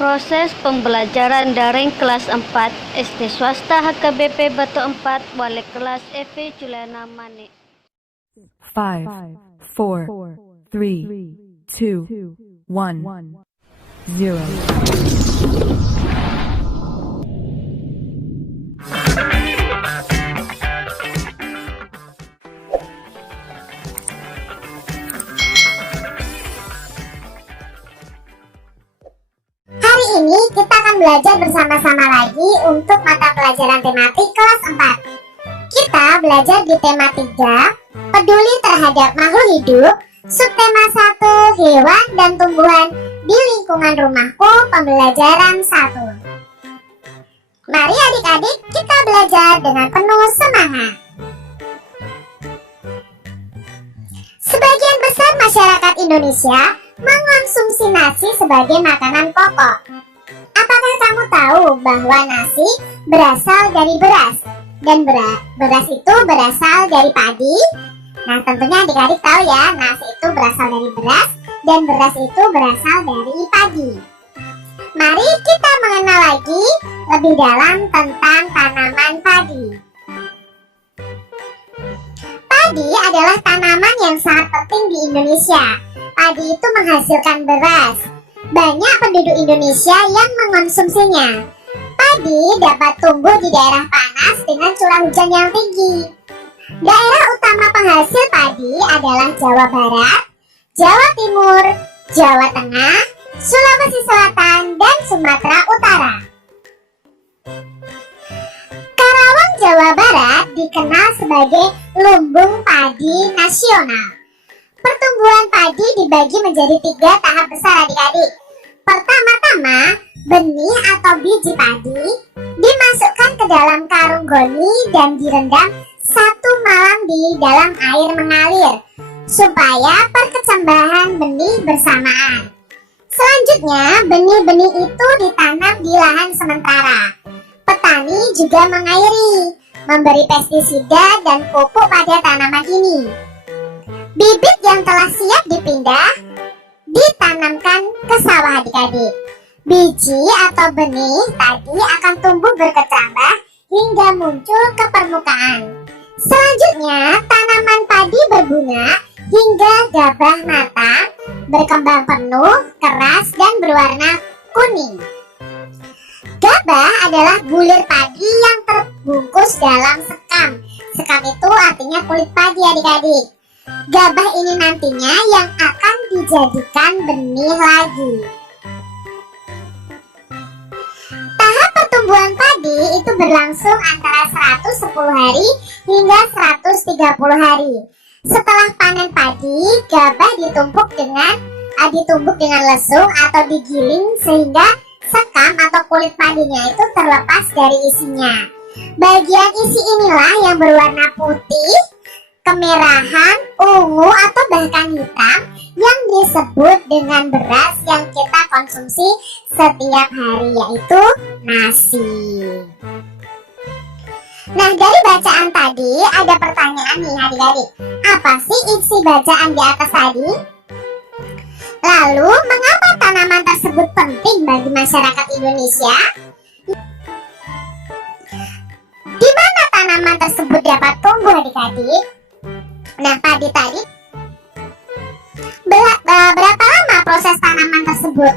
Proses pembelajaran daring kelas 4 SD swasta HKBP Batu 4 wali kelas Evi Juliana Mani. 5, 4, 3, 2, 1, 0. Hari ini kita akan belajar bersama-sama lagi untuk mata pelajaran tematik kelas 4. Kita belajar di tema 3, peduli terhadap makhluk hidup, subtema 1, hewan dan tumbuhan di lingkungan rumahku, pembelajaran 1. Mari adik-adik kita belajar dengan penuh semangat. Sebagian besar masyarakat Indonesia mengonsumsi nasi sebagai makanan pokok. Apakah kamu tahu bahwa nasi berasal dari beras dan beras itu berasal dari padi? Nah, tentunya adik-adik tahu ya, nasi itu berasal dari beras dan beras itu berasal dari padi. Mari kita mengenal lagi lebih dalam tentang tanaman padi. Padi adalah tanaman yang sangat penting di Indonesia. Padi itu menghasilkan beras. Banyak penduduk Indonesia yang mengonsumsinya. Padi dapat tumbuh di daerah panas dengan curah hujan yang tinggi. Daerah utama penghasil padi adalah Jawa Barat, Jawa Timur, Jawa Tengah, Sulawesi Selatan, dan Sumatera Utara. Karawang, Jawa Barat dikenal sebagai lumbung padi nasional. Pertumbuhan padi dibagi menjadi 3 tahap besar adik-adik. Pertama-tama, benih atau biji padi dimasukkan ke dalam karung goni dan direndam 1 malam di dalam air mengalir supaya perkecambahan benih bersamaan. Selanjutnya, benih-benih itu ditanam di lahan sementara. Petani juga mengairi, memberi pestisida dan pupuk pada tanaman ini. Bibit yang telah siap dipindah ditanamkan ke sawah adik-adik. Biji atau benih tadi akan tumbuh berkecambah hingga muncul ke permukaan. Selanjutnya, tanaman padi berbunga hingga gabah matang, berkembang penuh, keras, dan berwarna kuning. Gabah adalah bulir padi yang terbungkus dalam sekam. Sekam itu artinya kulit padi adik-adik. Gabah ini nantinya yang akan dijadikan benih lagi. Tahap pertumbuhan padi itu berlangsung antara 110 hari hingga 130 hari. Setelah panen padi, gabah ditumbuk dengan lesung atau digiling sehingga sekam atau kulit padinya itu terlepas dari isinya. Bagian isi inilah yang berwarna putih, kemerahan, ungu, atau bahkan hitam yang disebut dengan beras yang kita konsumsi setiap hari, yaitu nasi. Nah, dari bacaan tadi ada pertanyaan nih adik-adik. Apa sih isi bacaan di atas tadi? Lalu, mengapa tanaman tersebut penting bagi masyarakat Indonesia? Di mana tanaman tersebut dapat tumbuh adik-adik? Nah, padi tadi berapa lama proses tanaman tersebut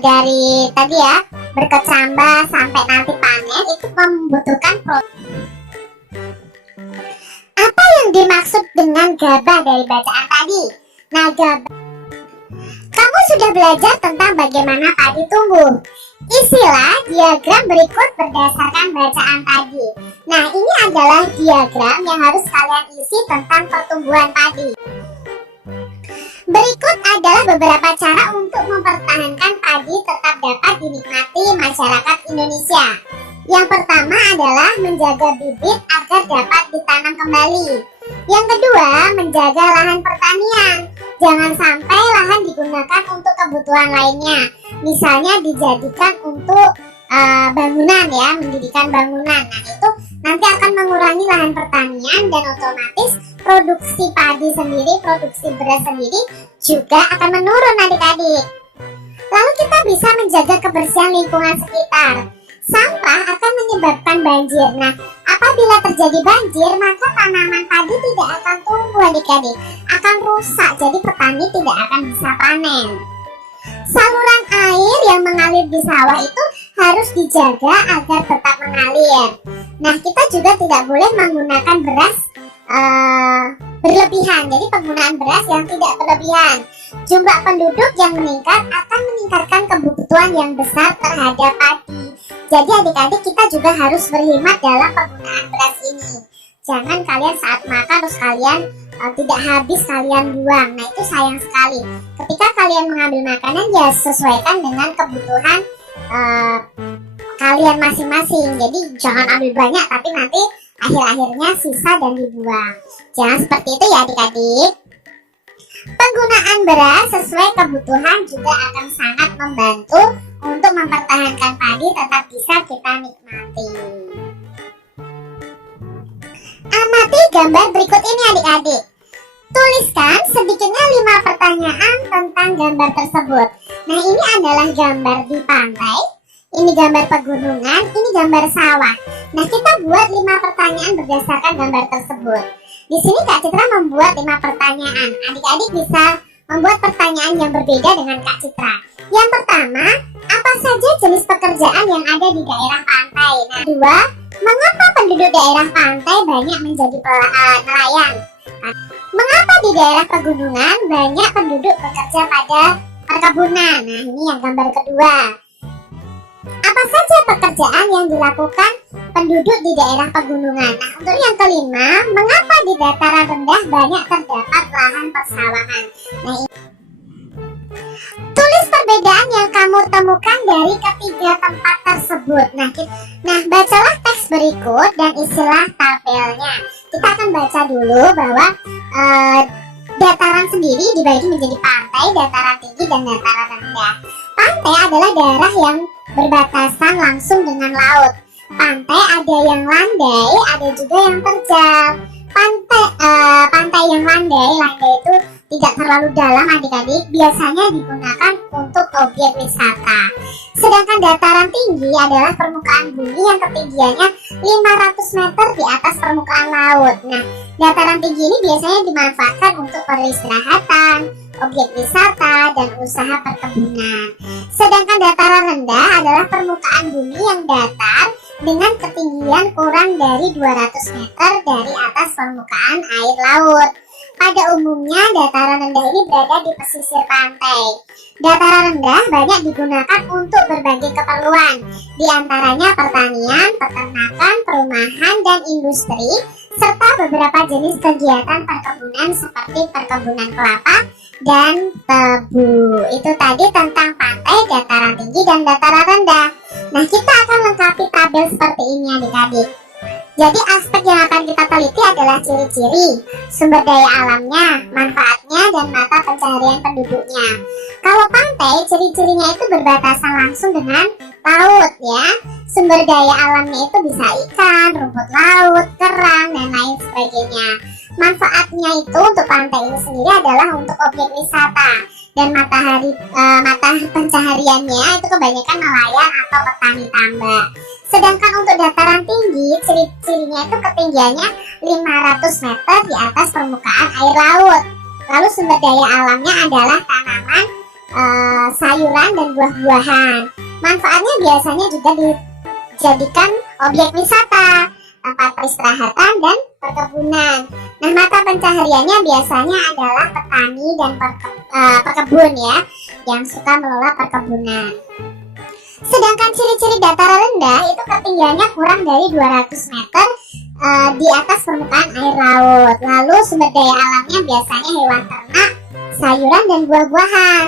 dari tadi ya berkecambah sampai nanti panen itu membutuhkan proses. Apa yang dimaksud dengan gabah dari bacaan tadi? Nah, gabah, kamu sudah belajar tentang bagaimana padi tumbuh. Isilah diagram berikut berdasarkan bacaan tadi. Nah, ini adalah diagram yang harus kalian isi tentang pertumbuhan padi. Berikut adalah beberapa cara untuk mempertahankan padi tetap dapat dinikmati masyarakat Indonesia. Yang pertama adalah menjaga bibit agar dapat ditanam kembali. Yang kedua, menjaga lahan pertanian. Jangan sampai lahan digunakan untuk kebutuhan lainnya. Misalnya dijadikan untuk bangunan ya, mendirikan bangunan. Nah, itu nanti akan mengurangi lahan pertanian dan otomatis produksi padi sendiri, produksi beras sendiri juga akan menurun adik-adik. Lalu kita bisa menjaga kebersihan lingkungan sekitar. Sampah akan menyebabkan banjir. Nah, apabila terjadi banjir, maka tanaman padi tidak akan tumbuh adik-adik, akan rusak, jadi petani tidak akan bisa panen. Saluran air yang mengalir di sawah itu harus dijaga agar tetap mengalir. Nah, kita juga tidak boleh menggunakan beras berlebihan. Jadi penggunaan beras yang tidak berlebihan. Jumlah penduduk yang meningkat akan meningkatkan kebutuhan yang besar terhadap padi. Jadi adik-adik, kita juga harus berhemat dalam penggunaan beras ini. Jangan kalian saat makan terus kalian tidak habis, kalian buang. Nah, itu sayang sekali. Ketika kalian mengambil makanan, ya sesuaikan dengan kebutuhan kalian masing-masing. Jadi jangan ambil banyak tapi nanti akhir-akhirnya sisa dan dibuang. Jangan seperti itu ya adik-adik. Penggunaan beras sesuai kebutuhan juga akan sangat membantu untuk mempertahankan padi tetap bisa kita nikmati. Amati gambar berikut ini adik-adik. Tuliskan sedikitnya 5 pertanyaan tentang gambar tersebut. Nah, ini adalah gambar di pantai, ini gambar pegunungan, ini gambar sawah. Nah, kita buat 5 pertanyaan berdasarkan gambar tersebut. Di sini Kak Citra membuat 5 pertanyaan. Adik-adik bisa membuat pertanyaan yang berbeda dengan Kak Citra. Yang pertama, apa saja jenis pekerjaan yang ada di daerah pantai? Nah, 2, mengapa penduduk daerah pantai banyak menjadi nelayan? Mengapa di daerah pegunungan banyak penduduk bekerja pada perkebunan? Nah, ini yang gambar kedua. Apa saja pekerjaan yang dilakukan penduduk di daerah pegunungan? Nah, untuk yang kelima, mengapa di dataran rendah banyak terdapat lahan persawahan? Nah, ini. Tulis perbedaan yang kamu temukan dari ketiga tempat tersebut. Nah, bacalah teks berikut dan isilah tabelnya. Kita akan baca dulu bahwa dataran sendiri dibagi menjadi pantai, dataran tinggi, dan dataran rendah. Pantai adalah daerah yang berbatasan langsung dengan laut. Pantai ada yang landai, ada juga yang terjal. Pantai yang landai itu tidak terlalu dalam adik-adik, biasanya digunakan untuk objek wisata. Sedangkan dataran tinggi adalah permukaan bumi yang ketinggiannya 500 meter di atas permukaan laut. Nah, dataran tinggi ini biasanya dimanfaatkan untuk peristirahatan, objek wisata, dan usaha perkebunan. Sedangkan dataran rendah adalah permukaan bumi yang datar dengan ketinggian kurang dari 200 meter dari atas permukaan air laut. Pada umumnya dataran rendah ini berada di pesisir pantai. Dataran rendah banyak digunakan untuk berbagai keperluan, di antaranya pertanian, peternakan, perumahan, dan industri, serta beberapa jenis kegiatan perkebunan seperti perkebunan kelapa dan tebu. Itu tadi tentang pantai, dataran tinggi, dan dataran rendah. Nah, kita akan lengkapi tabel seperti ini adik-adik. Jadi aspek yang akan kita teliti adalah ciri-ciri, sumber daya alamnya, manfaatnya, dan mata pencaharian penduduknya. Kalau pantai, ciri-cirinya itu berbatasan langsung dengan laut ya. Sumber daya alamnya itu bisa ikan, rumput laut, kerang, dan lain sebagainya. Manfaatnya itu untuk pantai ini sendiri adalah untuk objek wisata. Dan mata pencahariannya itu kebanyakan nelayan atau petani tambak. Sedangkan untuk dataran tinggi, ciri-cirinya itu ketinggiannya 500 meter di atas permukaan air laut. Lalu sumber daya alamnya adalah tanaman, sayuran, dan buah-buahan. Manfaatnya biasanya juga dijadikan objek wisata, tempat peristirahatan, dan perkebunan. Nah, mata pencahariannya biasanya adalah petani dan pekebun ya, yang suka mengelola perkebunan. Sedangkan ciri-ciri dataran rendah itu ketinggiannya kurang dari 200 meter di atas permukaan air laut. Lalu sumber daya alamnya biasanya hewan ternak, sayuran, dan buah-buahan.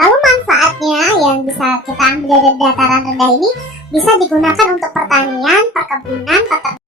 Lalu manfaatnya yang bisa kita ambil dari dataran rendah ini bisa digunakan untuk pertanian, perkebunan, peternakan,